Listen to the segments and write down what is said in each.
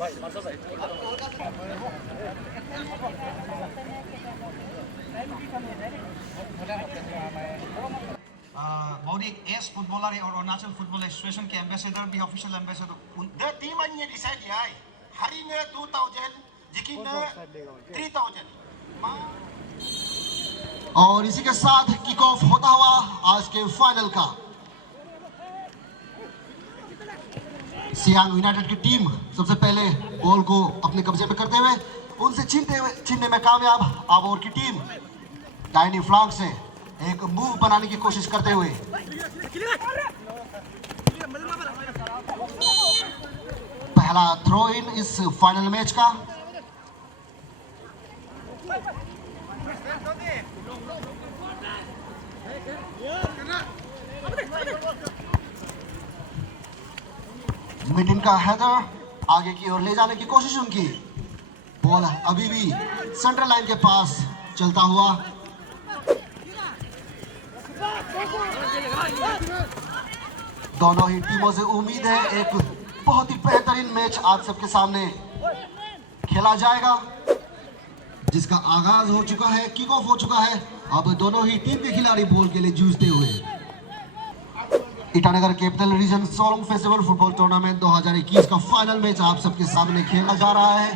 Maudik ex footballer और Arunachal football association के ambassador भी ऑफिशियल एम्बेसडर द टीम अन्य डिसाइड याय हरी ने 2000 जिकी ने 3000 और इसी के साथ किक ऑफ होता हुआ आज के फाइनल का सियांग यूनाइटेड की टीम सबसे पहले बॉल को अपने कब्जे में करते हुए उनसे छीनने में कामयाब। आबोर की टीम दाहिनी फ्लैंक से एक मूव बनाने की कोशिश करते हुए पहला थ्रो इन इस फाइनल मैच का। मिडिन का हेडर आगे की ओर ले जाने की कोशिश उनकी। बॉल अभी भी सेंट्रल लाइन के पास चलता हुआ। दोनों ही टीमों से उम्मीद है एक बहुत ही बेहतरीन मैच आज सबके सामने खेला जाएगा, जिसका आगाज हो चुका है, किक ऑफ हो चुका है। अब दोनों ही टीम के खिलाड़ी बॉल के लिए जूझते हुए Itanagar capital region Solang festival football tournament 2021 का फाइनल मैच आप सबके सामने खेला जा रहा है।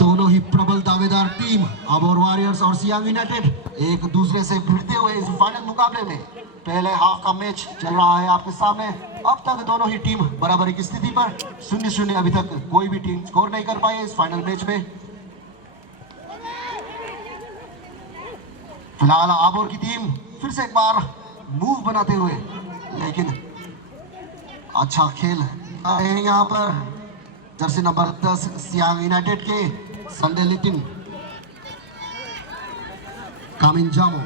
दोनों ही प्रबल दावेदार टीम आबोर वॉरियर्स और सियांग यूनाइटेड एक दूसरे से भिड़ते हुए इस फाइनल मुकाबले में पहले हाफ का मैच चल रहा है आपके सामने। अब तक दोनों ही टीम बराबरी की स्थिति पर 0-0 अभी तक कोई भी टीम स्कोर नहीं कर पाई इस फाइनल मैच में। फिलहाल आबोर की टीम फिर से एक बार मूव बनाते हुए, लेकिन अच्छा खेल है यहाँ पर जर्सी नंबर 10 सियांग यूनाइटेड के संडे लिटिन कामिन जामो।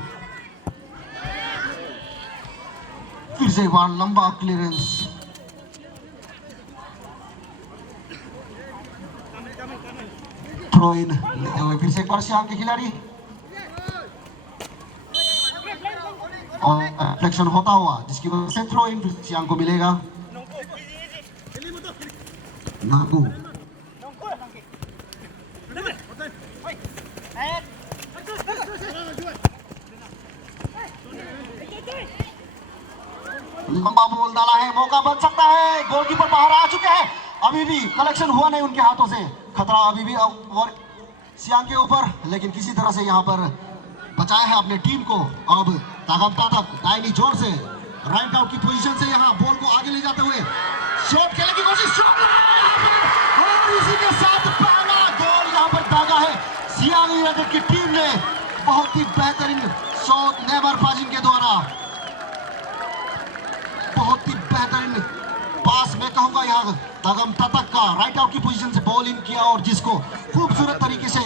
फिर से एक बार लंबा क्लियरेंस। थ्रो इन लेते हुए फिर से एक बार सियांग के खिलाड़ी और रिफ्लेक्शन होता हुआ, जिसकी वजह से थ्रो इन सियांग को मिलेगा। नागू लंबा बॉल डाला है, मौका बन सकता है। गोलकीपर बाहर आ चुके हैं, अभी भी कलेक्शन हुआ नहीं उनके हाथों से। खतरा अभी भी सियांग के ऊपर, लेकिन किसी तरह से यहाँ पर बचाया है अपने टीम को। अब तागम तातक दाहिनी जोर से राइट आउट की पोजीशन से यहाँ बॉल को आगे ले जाते हुए शॉट खेलने की कोशिश, और इसी के साथ पहला गोल यहाँ पर दागा है सियांग यूनाइटेड की टीम ने। बहुत ही बेहतरीन शॉट नेवर पाजिंग के द्वारा, बहुत ही बेहतरीन पास मैं कहूंगा यहाँ तागम तातक का राइट आउट की पोजीशन से बॉल इन किया और जिसको खूबसूरत तरीके से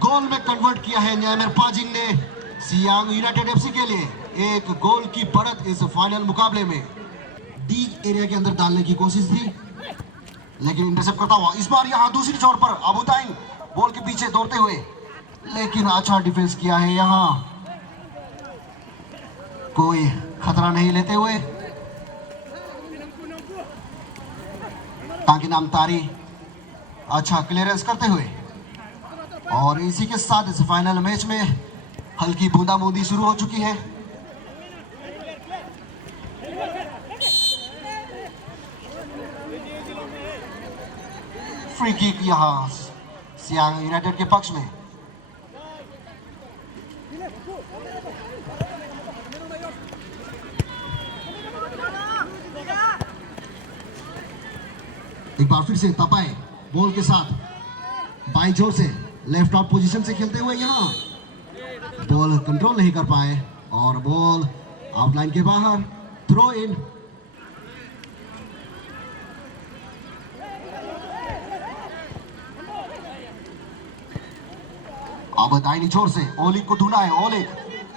गोल में कन्वर्ट किया है न्यामेर पाजिंग ने सियांग यूनाइटेड एफसी के लिए। एक गोल की बढ़त इस फाइनल मुकाबले में डी एरिया के अंदर डालने की कोशिश थी, लेकिन इंटरसेप्ट करता हुआ इस बार यहाँ दूसरी छोर पर अबुताइन बॉल के पीछे दौड़ते हुए, लेकिन अच्छा डिफेंस किया है यहाँ, कोई खतरा नहीं लेते हुए। ताकि नाम तारी अच्छा क्लियरेंस करते हुए, और इसी के साथ इस फाइनल मैच में हल्की बूंदाबूंदी शुरू हो चुकी है। फ्री किक यहाँ सियांग यूनाइटेड के पक्ष में। एक बार फिर से तपाए बॉल के साथ बाई जोर से लेफ्ट आउट पोजीशन से खेलते हुए यहाँ बॉल कंट्रोल नहीं कर पाए और बॉल आउटलाइन के बाहर। थ्रो इन अब दाहिनी छोर से ओलिक को ढूंढा है। ओलिक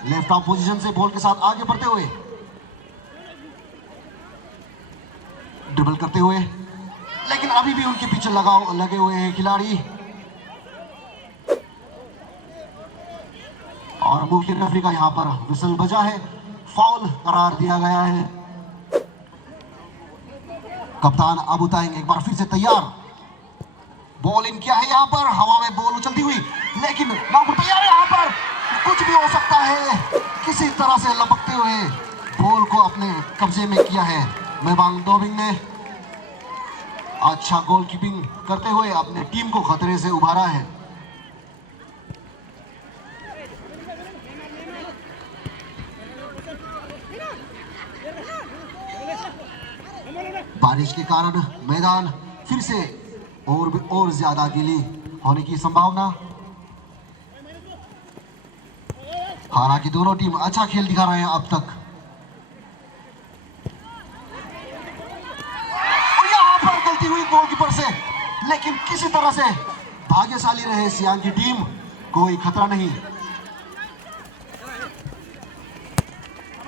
लेफ्ट आउट पोजीशन से बॉल के साथ आगे बढ़ते हुए, ड्रिबल करते हुए, लेकिन अभी भी उनके पीछे लगे हुए हैं खिलाड़ी। और मुख्य रेफरी का यहाँ पर विसल बजा है, फाउल करार दिया गया है। कप्तान अबू ताइंग एक बार फिर से तैयार। बॉल इन किया है यहाँ पर, हवा में बॉल उछलती हुई, लेकिन नांगू तैयार है। यहाँ पर कुछ भी हो सकता है, किसी तरह से लपकते हुए बॉल को अपने कब्जे में किया है मेबांग डोबिंग ने। अच्छा गोलकीपिंग करते हुए अपने टीम को खतरे से उभारा है। बारिश के कारण मैदान फिर से और ज्यादा गीली होने की संभावना। हालांकि दोनों टीम अच्छा खेल दिखा रहे हैं अब तक। और यहां पर गलती हुई गोलकीपर से, लेकिन किसी तरह से भाग्यशाली रहे सियांग की टीम, कोई खतरा नहीं।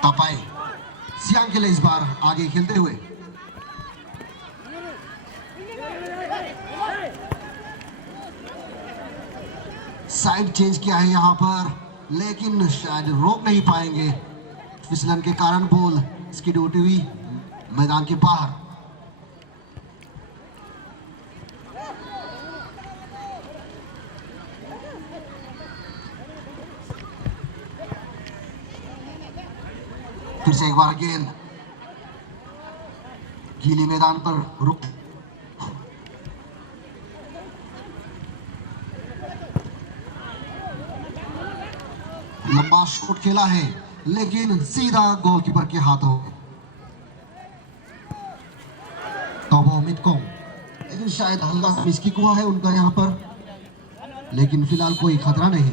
तपाई सियांग के लिए इस बार आगे खेलते हुए। साइड चेंज किया है यहाँ पर, लेकिन शायद रोक नहीं पाएंगे। फिसलन के कारण बॉल स्किड होती हुई मैदान के बाहर। फिर से एक बार गेंद गीली मैदान पर रुक। लंबा शॉट खेला है, लेकिन सीधा गोलकीपर के हाथों। टोबो मिटकोंग, लेकिन शायद हल्का सा मिसकिक हुआ है उनका यहाँ पर, लेकिन फिलहाल कोई खतरा नहीं।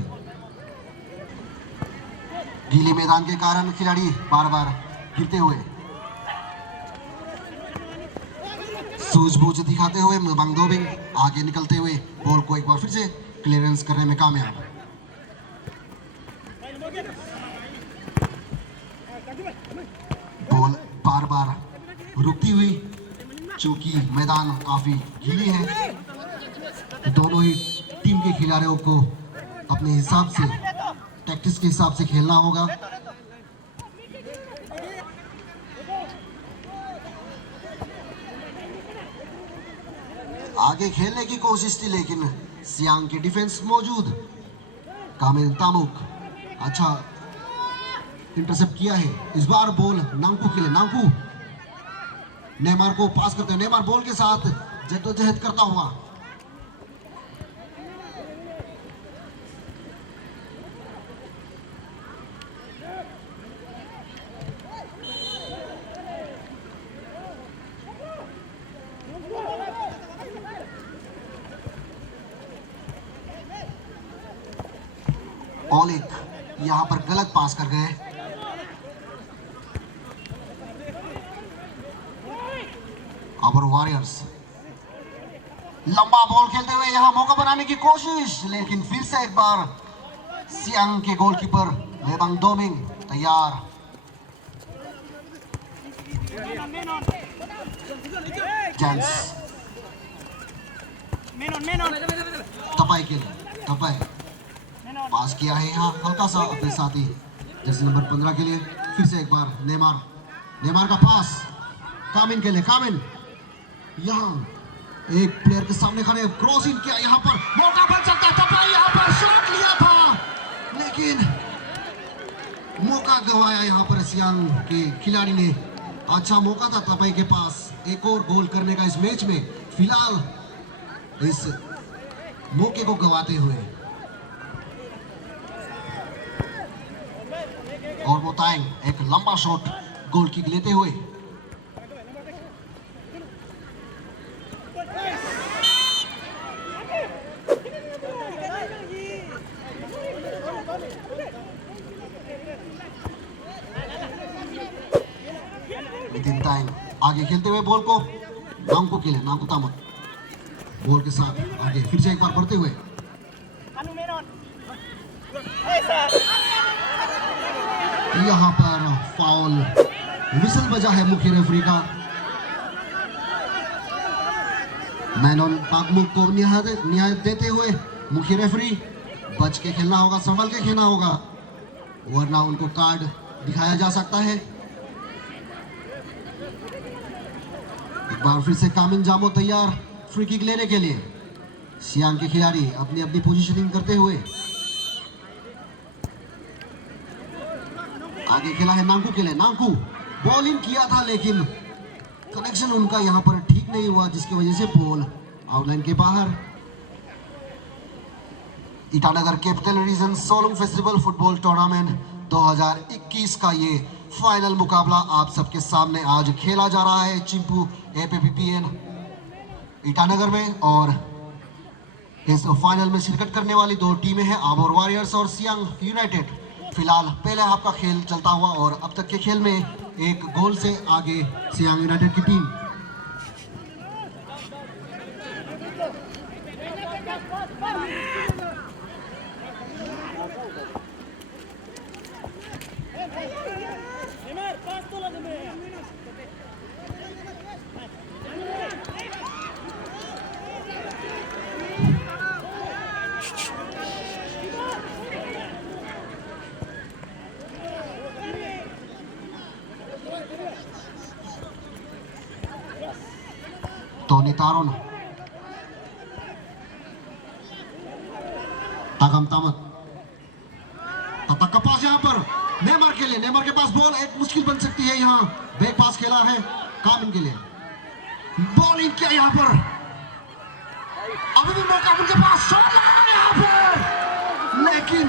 गीले मैदान के कारण खिलाड़ी बार बार गिरते हुए। सूझबूझ दिखाते हुए मेबांग डोबिंग आगे निकलते हुए बॉल को एक बार फिर से क्लियरेंस करने में कामयाब। बॉल बार बार रुकती हुई, चूंकि मैदान काफी गीली है, दोनों ही टीम के खिलाड़ियों को अपने हिसाब से, टैक्टिक्स के हिसाब से खेलना होगा। आगे खेलने की कोशिश थी, लेकिन सियांग की डिफेंस मौजूद। कामिल तामुक अच्छा इंटरसेप्ट किया है। इस बार बॉल नांगपू के लिए। नांगपू नेमार को पास करते हैं, नेमार बॉल के साथ जद्दोजहद करता हुआ। ओलिक यहां पर गलत पास कर गए। अब वॉरियर्स लंबा बॉल खेलते हुए यहां मौका बनाने की कोशिश, लेकिन फिर से एक बार सियांग के गोलकीपर मेबांग डोबिंग तैयार। जेंस तपाई के लिए, तपाई पास किया है यहाँ हल्का सा अपने साथी जर्सी नंबर 15 के लिए। फिर से एक बार नेमार, नेमार का पास कामिन के लिए। कामिन यहाँ एक प्लेयर के सामने खड़े, क्रॉस इन किया, यहाँ पर मौका बन सकता है। तपाई यहाँ पर शॉट लिया था, लेकिन मौका गवाया यहाँ पर सियांग के खिलाड़ी ने। अच्छा मौका था तपाई के पास एक और गोल करने का इस मैच में, फिलहाल इस मौके को गवाते हुए। और वो ताइंग एक लंबा शॉट गोल किक लेते हुए। नितिन ताइंग आगे खेलते हुए बॉल को नांगपू के लिए। नांगपू तामुक बॉल के साथ आगे फिर से एक बार बढ़ते हुए। यहाँ पर फाउल विसल बजा है मुख्य रेफरी का। मैनन पाकमुक को न्याय देते हुए मुख्य रेफरी बच के खेलना होगा, संभल के खेलना होगा, वरना उनको कार्ड दिखाया जा सकता है। एक बार फिर से कामिन जामो तैयार फ्री किक लेने के लिए। सियांग के खिलाड़ी अपनी अपनी पोजीशनिंग करते हुए आगे खेला है नांकू के लिए। नांकू बॉल इन किया था लेकिन कनेक्शन उनका यहां पर ठीक नहीं हुआ, जिसकी वजह से बॉल आउटलाइन के बाहर। Itanagar capital region Solung festival football tournament 2021 का ये फाइनल मुकाबला आप सबके सामने आज खेला जा रहा है चिंपू एपीपीएन ईटानगर में। और इस फाइनल में शिरकत करने वाली दो टीमें हैं आबोर वॉरियर्स और सियांग यूनाइटेड। फिलहाल पहले हाफ का खेल चलता हुआ और अब तक के खेल में एक गोल से आगे सियांग यूनाइटेड की team. Tony Taron, Tagam Tamat, तक का पास यहाँ पर नेमार के लिए। नेमार के पास बॉल एक मुश्किल बन सकती है। यहाँ बैक पास खेला है कामिन के लिए। बॉल इन किया यहाँ पर, अभी भी मौका उनके पास, शॉट लगाया यहाँ पर लेकिन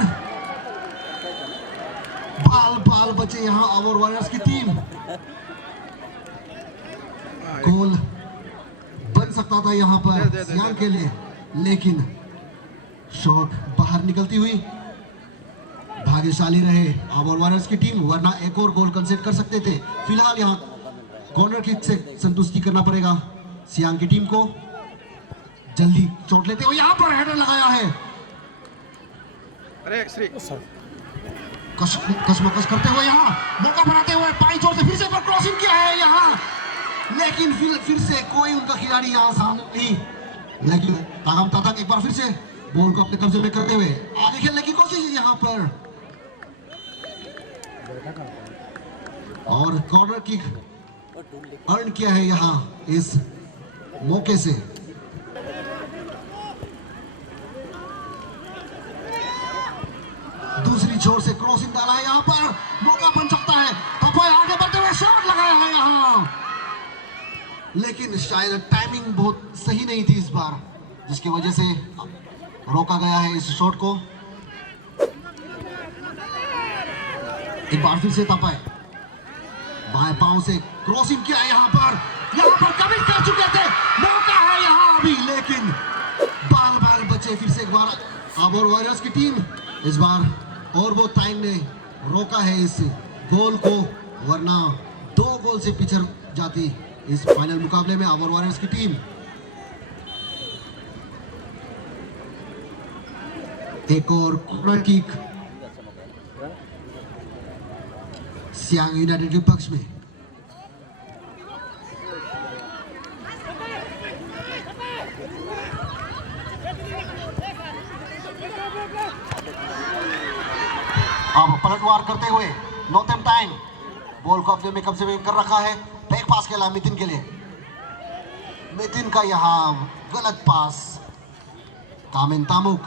बाल बचे यहाँ आबोर वॉरियर्स की टीम। गोल बन सकता था यहाँ पर सियांग के लिए लेकिन शॉट बाहर निकलती हुई। भाग्यशाली रहे आबोर वॉरियर्स की टीम, वरना एक और गोल कंसीड कर सकते थे। फिलहाल यहाँ कॉर्नर किक से संतुष्टि करना पड़ेगा सियांग की टीम को। जल्दी चोट लेते हुए यहाँ पर हेडर लगाया है। अरे कशमकश करते हुए यहाँ मौका बनाते हुए पाई जोर से फिर से पर क्रॉसिंग किया है यहाँ, लेकिन फिर से कोई उनका खिलाड़ी यहाँ सामने नहीं। लेकिन तागम तातक एक बार फिर से बॉल को अपने कब्जे में करते हुए आगे खेलने की कोशिश यहाँ पर, और कॉर्नर किक अर्न किया है यहाँ इस मौके से। दूसरी छोर से क्रॉसिंग डाला है यहाँ पर, मौका बन सकता है। तपय आगे बढ़ते हुए शॉट लगाया है यहाँ, लेकिन शायद टाइमिंग बहुत सही नहीं थी इस बार, जिसकी वजह से रोका गया है इस शॉट को। एक बार फिर से तपय बाएं पांव से क्रॉसिंग किया यहाँ पर कमिट कर चुके थे, मौका है यहाँ अभी, लेकिन बाल बचे। फिर से एक बार आबोर वॉरियर्स की टीम, इस बार और वो टाइम ने रोका है इस गोल को, वरना 2 गोल से पिछड़ जाती इस फाइनल मुकाबले में आबोर वॉरियर्स की टीम। एक और कॉर्नर किक सियांग यूनाइटेड के पक्ष में। अब पलटवार करते हुए नोतेम टाइम बॉल को अपने में कब्जे में कर रखा है। बैक पास खेला मितिन के लिए, मितिन का यहाँ गलत पास, कामिन तामुक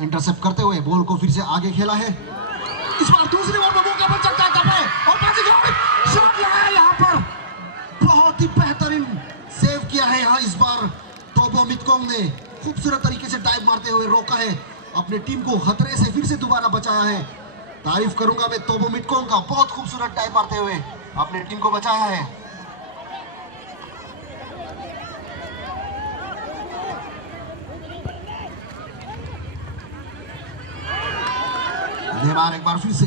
इंटरसेप्ट करते हुए बॉल को फिर से आगे खेला है। इस बार दूसरी बार मौका बन सकता है तपय, और शॉट लगाया यहाँ पर, बहुत ही बेहतरीन सेव किया है यहाँ इस बार। तोबो मितकोंग ने खूबसूरत तरीके से डाइव मारते हुए रोका है, अपने टीम को खतरे से फिर से दोबारा बचाया है। तारीफ करूंगा मैं तोबो मितकोंग का, बहुत खूबसूरत डाइव मारते हुए अपनी टीम को बचाया है। नेमार एक बार फिर से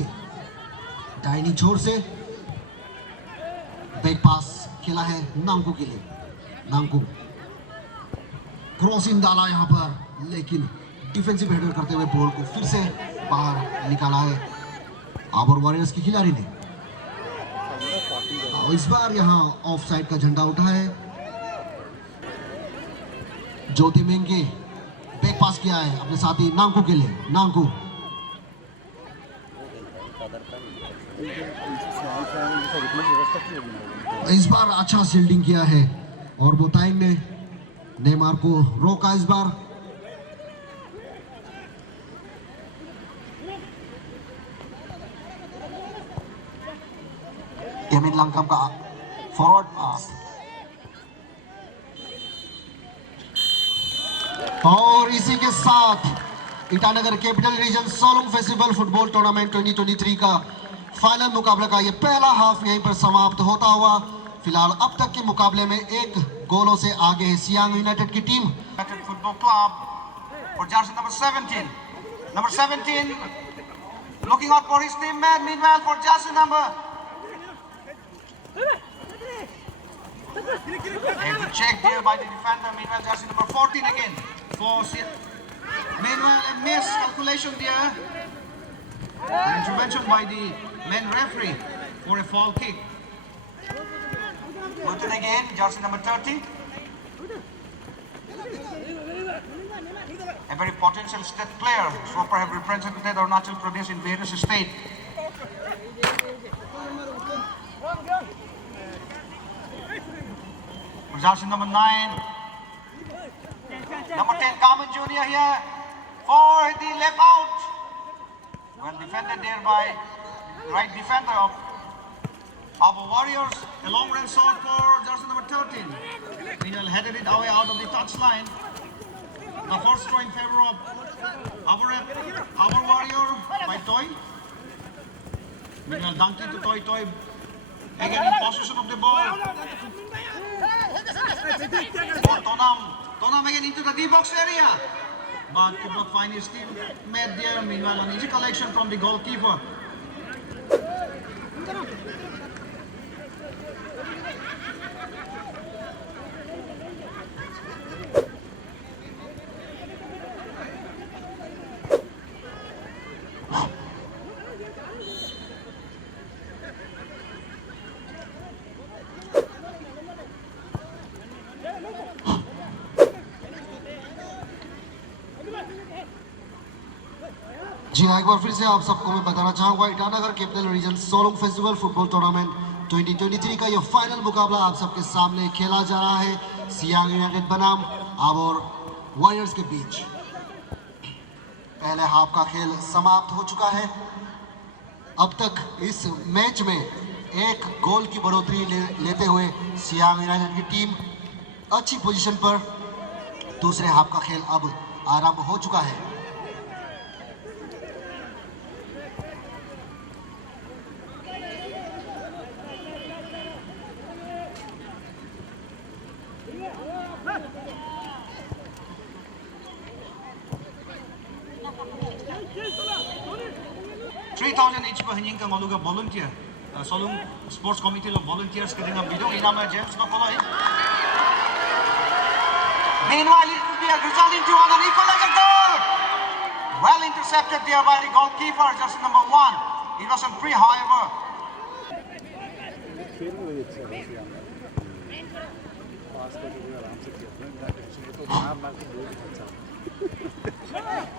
दाहिनी छोर से बैक पास खेला है नांकू के लिए। नांकू क्रॉसिंग डाला यहाँ पर, लेकिन डिफेंसिव हेडर करते हुए बॉल को फिर से बाहर निकाला है आबोर वॉरियर्स के खिलाड़ी ने। इस बार यहाँ ऑफ साइड का झंडा उठा है। ज्योति मेंगे बैक पास किया है अपने साथी नांकू के लिए। नांकू इस बार अच्छा फील्डिंग किया है और बोताइंग ने नेमार को रोका इस बार। केमिन लंकम का फॉरवर्ड पास और इसी के साथ Itanagar capital region Solung festival football tournament 2023 का फाइनल मुकाबला का ये पहला हाफ यहीं पर समाप्त होता हुआ। फिलहाल अब तक के मुकाबले में 1 गोलों से आगे है सियांग यूनाइटेड की team. Football Club for jersey number 17. Number 17 looking out for his teammate. Meanwhile for jersey number. A good check there by the defender. Meanwhile jersey number 14 again. Meanwhile a miscalculation there. An intervention by the main referee for a foul kick. Luton again, jersey number 30. A very potential state player, so far have represented Arunachal Pradesh in various states. Jersey number 9. Number 10, Carmen Jr. here for the left out. Well defended there by the right defender of our Warriors. A long range shot for jersey number 13. Meanwhile headed it away out of the touchline. The first throw in favor of our Warrior by Toy. Meanwhile donkey to Toy. Toy again in possession of the ball. For Tonam again into the D-box area. But could not find his teammate there. Meanwhile an easy collection from the goalkeeper. जी हाँ, एक बार फिर से आप सबको मैं बताना चाहूँगा Itanagar capital region Solung festival football tournament 2023 का यह फाइनल मुकाबला आप सबके सामने खेला जा रहा है सियांग यूनाइटेड बनाम और वॉरियर्स के बीच। पहले हाफ का खेल समाप्त हो चुका है। अब तक इस मैच में 1 गोल की बढ़ोतरी लेते हुए सियांग यूनाइटेड की टीम अच्छी पोजीशन पर। दूसरे हाफ का खेल अब आरंभ हो चुका है। each pahining ka maluga volunteer. Solung Sports Committee of Volunteers ka dengan bidong inama James Macaulay. Meanwhile, it could be a result into an equalizer goal. Well intercepted there by the goalkeeper, just number 1. It wasn't free, however.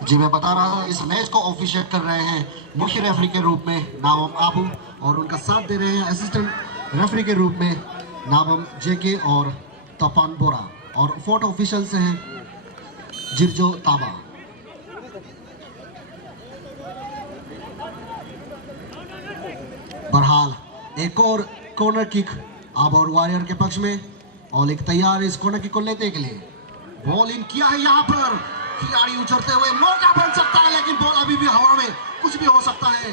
जी मैं बता रहा हूँ, इस match को officiate कर रहे हैं मुख्य रेफरी के रूप में नावम आबू और उनका साथ दे रहे हैं असिस्टेंट रेफरी के रूप में नावम जेके और तपन बोरा और फोर्थ ऑफिशियल्स हैं जिरजो ताबा। बहरहाल एक और कॉर्नर किक आबोर वॉरियर के पक्ष में और एक तैयार इस कॉर्नर किक को लेने के लिए। बॉल इन किया है, यहाँ पर खिलाड़ी उछलते हुए मौका बन सकता है, लेकिन बॉल अभी भी हवा में, कुछ भी हो सकता है।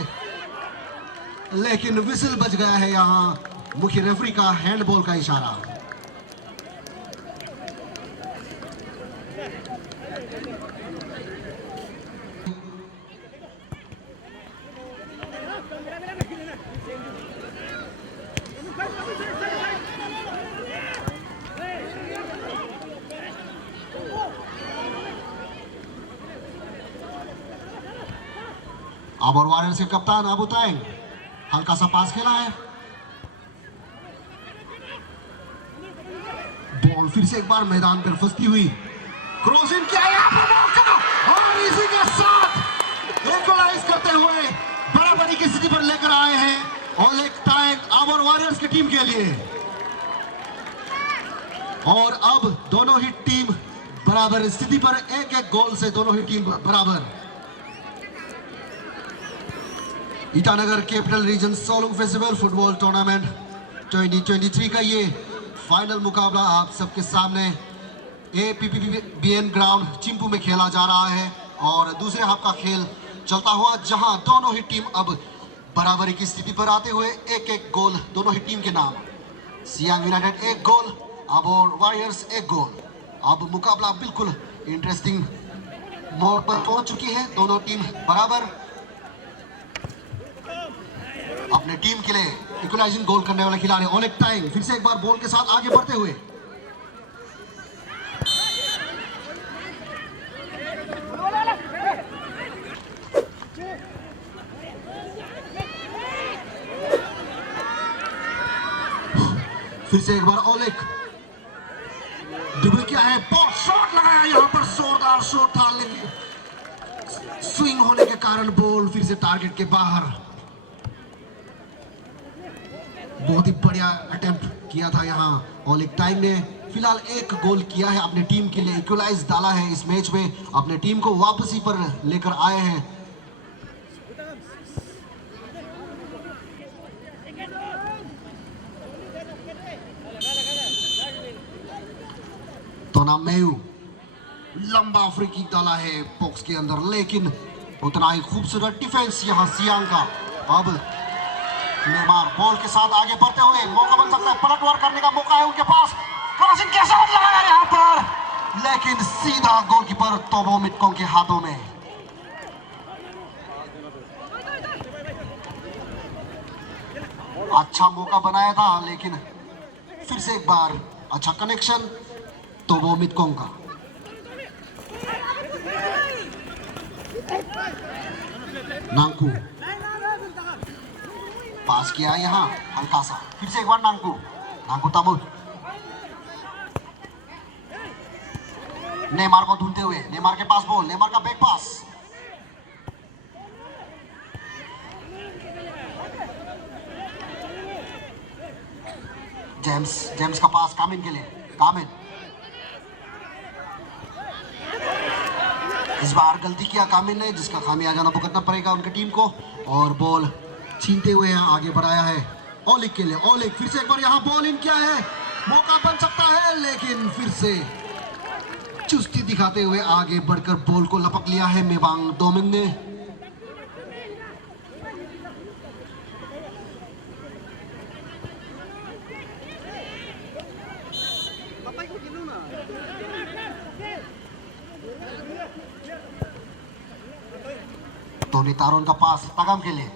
लेकिन विसिल बज गया है यहाँ मुख्य रेफरी का हैंडबॉल का इशारा। आबोर वॉरियर्स के कप्तान अबू ताइंग हल्का सा पास खेला है। बॉल फिर से एक बार मैदान पर फंसती हुई क्रॉस इन किया, यहाँ पर मौका और इसी के साथ इक्वलाइज करते हुए बराबरी की स्थिति पर लेकर आए हैं और एक टाइम आबोर वॉरियर्स की टीम के लिए। और अब दोनों ही टीम बराबर स्थिति पर, एक एक गोल से दोनों ही टीम बराबर। Itanagar capital region Solung festival football tournament 2023 का ये फाइनल मुकाबला आप सबके सामने APPBN ग्राउंड चिंपू में खेला जा रहा है। और दूसरे हाफ का खेल चलता हुआ, जहां दोनों ही टीम अब बराबरी की स्थिति पर आते हुए एक एक गोल दोनों ही टीम के नाम। सियांग यूनाइटेड 1 गोल, अबोर वॉरियर्स 1 गोल। अब मुकाबला बिल्कुल इंटरेस्टिंग मोड़ पर पहुंच चुकी है। दोनों टीम बराबर अपने टीम के लिए इक्वलाइजिंग गोल करने वाले खिलाड़ी ओलेग टाइम फिर से एक बार बॉल के साथ आगे बढ़ते हुए, फिर से एक बार ओलेग ड्रिबल किया है, बहुत शॉट लगाया, यहां पर जोरदार शॉट था लेकिन स्विंग होने के कारण बॉल फिर से टारगेट के बाहर। बहुत ही बढ़िया अटेम्प्ट किया था यहाँ ओलेग टाइम ने। फिलहाल 1 गोल किया है, अपने टीम के लिए इक्वलाइज डाला है इस मैच में, अपने टीम को वापसी पर लेकर आए हैं। तोनामेयू लंबा फ्री किक डाला है बॉक्स के अंदर, लेकिन उतना ही खूबसूरत डिफेंस यहाँ सियांग का। अब नेमार बॉल के साथ आगे बढ़ते हुए, मौका बन सकता है, पलटवार करने का मौका है उनके पास। क्रॉसिंग कैसे लगाया यहाँ पर, लेकिन सीधा गोलकीपर तोबो मिटकोंग के हाथों में। अच्छा मौका बनाया था, लेकिन फिर से एक बार अच्छा कनेक्शन तोबो मिटकोंग का। नांकू पास किया यहाँ हल्का सा, फिर से एक बार नांकू तमुल नेमार को ढूंढते हुए, नेमार के पास बॉल, नेमार का बैक पास, जेम्स का पास कामिन के लिए, कामिन इस बार गलती किया कामिन ने, जिसका खामियाजा भुगतना पड़ेगा उनकी टीम को। और बॉल छीनते हुए यहाँ आगे बढ़ाया है ओलेग के लिए। ओलेग फिर से एक बार यहाँ बॉल इन किया है, मौका बन सकता है, लेकिन फिर से चुस्ती दिखाते हुए आगे बढ़कर बॉल को लपक लिया है मेवांग दोमिंग ने। टोनी तारोन का पास तगम के लिए,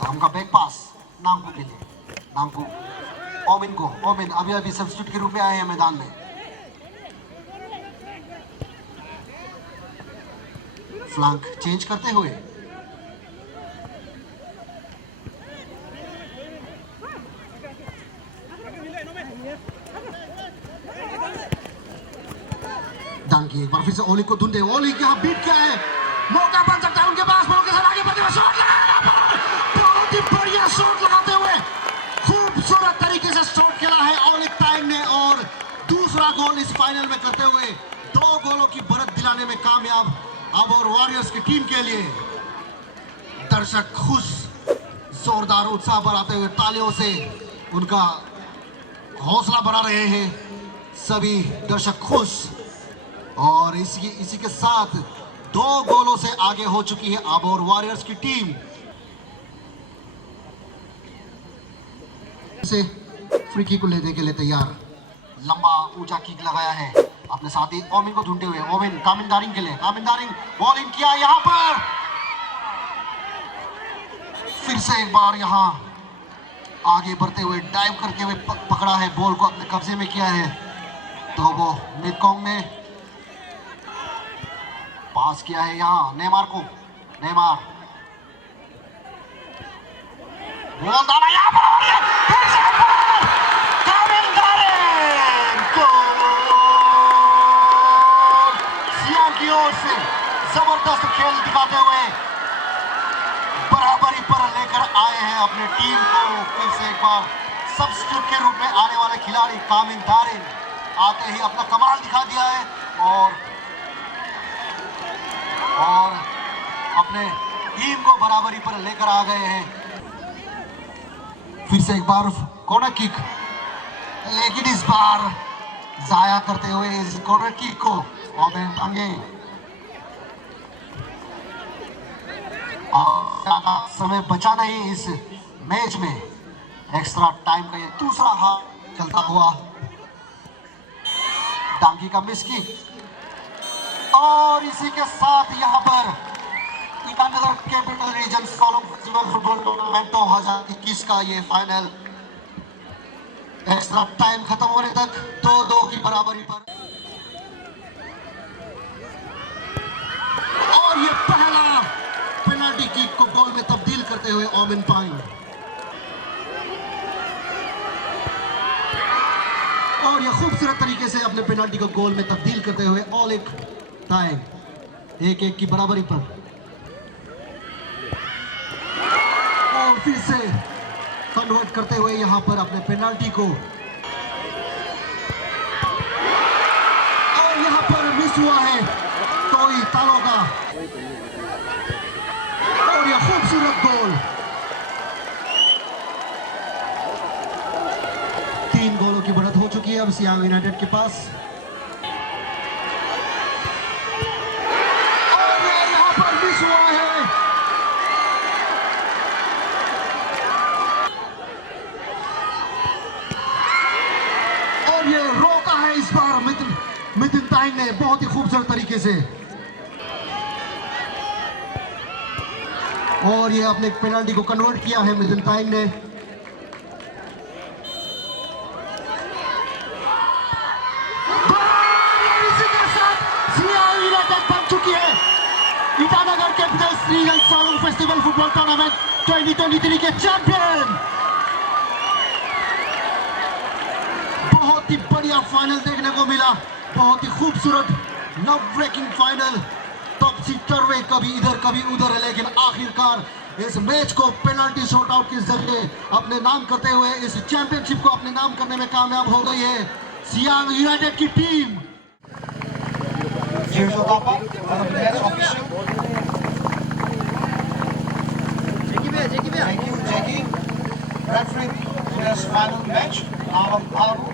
तगम का बैक पास नांकू के लिए, नांकू ओमिन को, ओमिन अभी सब्स्टिट्यूट के रूप में आए हैं मैदान में। फ्लैंक चेंज करते हुए डांकी एक बार फिर से ओलिग को ढूंढे, ओलिग यहाँ बीट किया है, मौका बन सकता है उनके पास, बॉल के साथ आगे बढ़ते हुए शॉट लगाया, बहुत ही बढ़िया शॉट लगाते हुए खूबसूरत तरीके से शॉट खेला है ओलिग टाइम ने। और दूसरा गोल इस फाइनल में करते हुए 2 गोलों की बढ़त दिलाने में कामयाब अब और वॉरियर्स की टीम के लिए। दर्शक खुश, जोरदार उत्साह बढ़ाते हुए तालियों से उनका हौसला बढ़ा रहे हैं, सभी दर्शक खुश। और इसी के साथ 2 गोलों से आगे हो चुकी है आबोर वॉरियर्स की टीम। से फ्री किक को लेने के लिए तैयार, लंबा ऊंचा किक लगाया है अपने साथी ओमिन को ढूंढते हुए, ओमिन कामिंदारिंग के लिए, कामिंदारिंग बॉल इन किया यहां पर, फिर से एक बार यहां आगे बढ़ते हुए डाइव करते हुए पकड़ा है, बॉल को अपने कब्जे में किया है। तो वो मिटकोंग ने पास किया है यहां नेमार को, नेमार बॉल डाला यहां पर, फिर से सियांग की ओर से जबरदस्त खेल दिखाते हुए बराबरी पर लेकर आए हैं अपनी टीम को। फिर से एक बार सब्स्टिट्यूट के रूप में आने वाले खिलाड़ी कामिन दारिन आते ही अपना कमाल दिखा दिया है और अपने टीम को बराबरी पर लेकर आ गए हैं। फिर से एक बार कॉर्नर किक, लेकिन इस बार जाया करते हुए इस कॉर्नर किक को ओमेन टांगे। ज्यादा समय बचा नहीं इस मैच में। एक्स्ट्रा टाइम का ये दूसरा हाफ चलता हुआ डांगी का मिस किक और इसी के साथ यहां पर Itanagar capital region Solung festival football tournament 2021 का ये फाइनल एक्स्ट्रा टाइम खत्म होने तक 2-2 की बराबरी पर। और ये पहला पेनल्टी किक को गोल में तब्दील करते हुए ओमेन पाइन और ये खूबसूरत तरीके से अपने पेनल्टी को गोल में तब्दील करते हुए ओलिक टाइम 1-1 की बराबरी पर। और फिर से कन्वर्ट करते हुए यहां पर अपने पेनल्टी को और यहां पर मिस हुआ है टोई तालो का और यह खूबसूरत गोल। 3 गोलों की बढ़त हो चुकी है अब सियांग यूनाइटेड के पास और यहां पर मिस हुआ है। और ये रोका है इस बार मितिन ताइंग ने बहुत ही खूबसूरत तरीके से और ये अपने पेनल्टी को कन्वर्ट किया है मितिन ताइंग ने। इसी के साथ सियांग यूनाइटेड बन चुकी है Itanagar capitals region Solung festival football tournament 2023 के चैंपियन। बहुत ही बढ़िया फाइनल देखने को मिला, बहुत ही खूबसूरत नव ब्रेकिंग फाइनल। टॉपसी टर्वे कभी इधर कभी उधर है, लेकिन आखिरकार इस मैच को पेनल्टी शॉट आउट के जरिए अपने नाम करते हुए इस चैंपियनशिप को अपने नाम करने में कामयाब हो गई है सियांग यूनाइटेड की team. Cheers to Papa, one of the next official. Thank you, Jackie. Referee in this final match, Alam Alu.